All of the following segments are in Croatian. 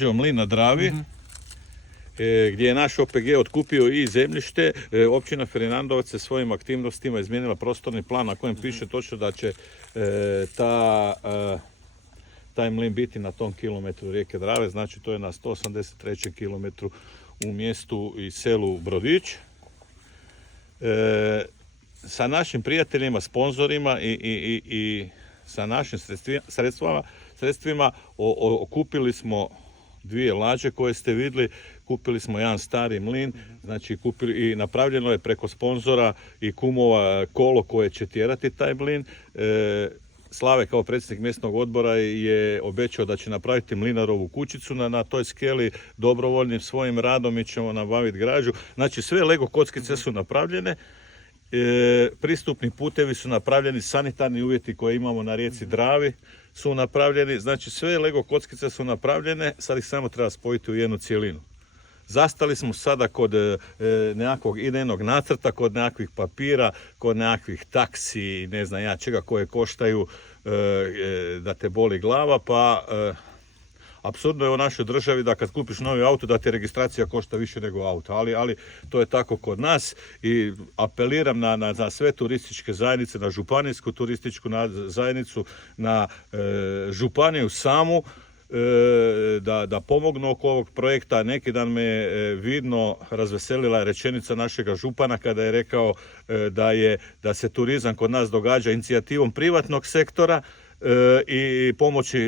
Mlin na Dravi, gdje je naš OPG otkupio i zemljište. Općina Ferdinandovac se svojim aktivnostima izmijenila prostorni plan na kojem piše točno da će taj mlin biti na tom kilometru rijeke Drave, znači to je na 183. kilometru u mjestu i selu Brodić. Sa našim prijateljima, sponzorima i sa našim sredstvima okupili smo dvije lađe koje ste vidjeli, kupili smo jedan stari mlin, znači i napravljeno je preko sponzora i kumova kolo koje će tjerati taj mlin. Slave kao predsjednik mjesnog odbora je obećao da će napraviti mlinarovu kućicu na toj skeli, dobrovoljnim svojim radom mi ćemo nabaviti građu. Znači sve Lego kockice su napravljene, pristupni putevi su napravljeni, sanitarni uvjeti koje imamo na rijeci Dravi su napravljeni, znači sve Lego kockice su napravljene, sad ih samo treba spojiti u jednu cjelinu. Zastali smo sada kod nekakvog idejnog nacrta, kod nekakvih papira, kod nekakvih taksi, ne znam ja čega koje koštaju da te boli glava, pa apsurdno je u našoj državi da kad kupiš novi auto da ti registracija košta više nego auto, ali to je tako kod nas i apeliram na sve turističke zajednice, na županijsku turističku zajednicu, na županiju samu, da pomognu oko ovog projekta. Neki dan me vidno razveselila rečenica našega župana kada je rekao da se turizam kod nas događa inicijativom privatnog sektora i pomoći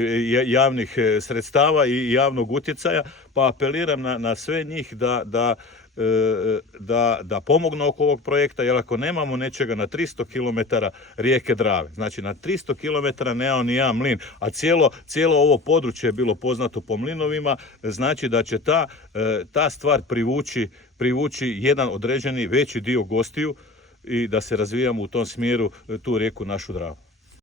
javnih sredstava i javnog utjecaja, pa apeliram na sve njih da pomognu oko ovog projekta, jer ako nemamo nečega na 300 km rijeke Drave, znači na 300 km nemamo ni jedan mlin, a cijelo ovo područje je bilo poznato po mlinovima, znači da će ta stvar privući jedan određeni veći dio gostiju i da se razvijamo u tom smjeru tu rijeku našu Dravu.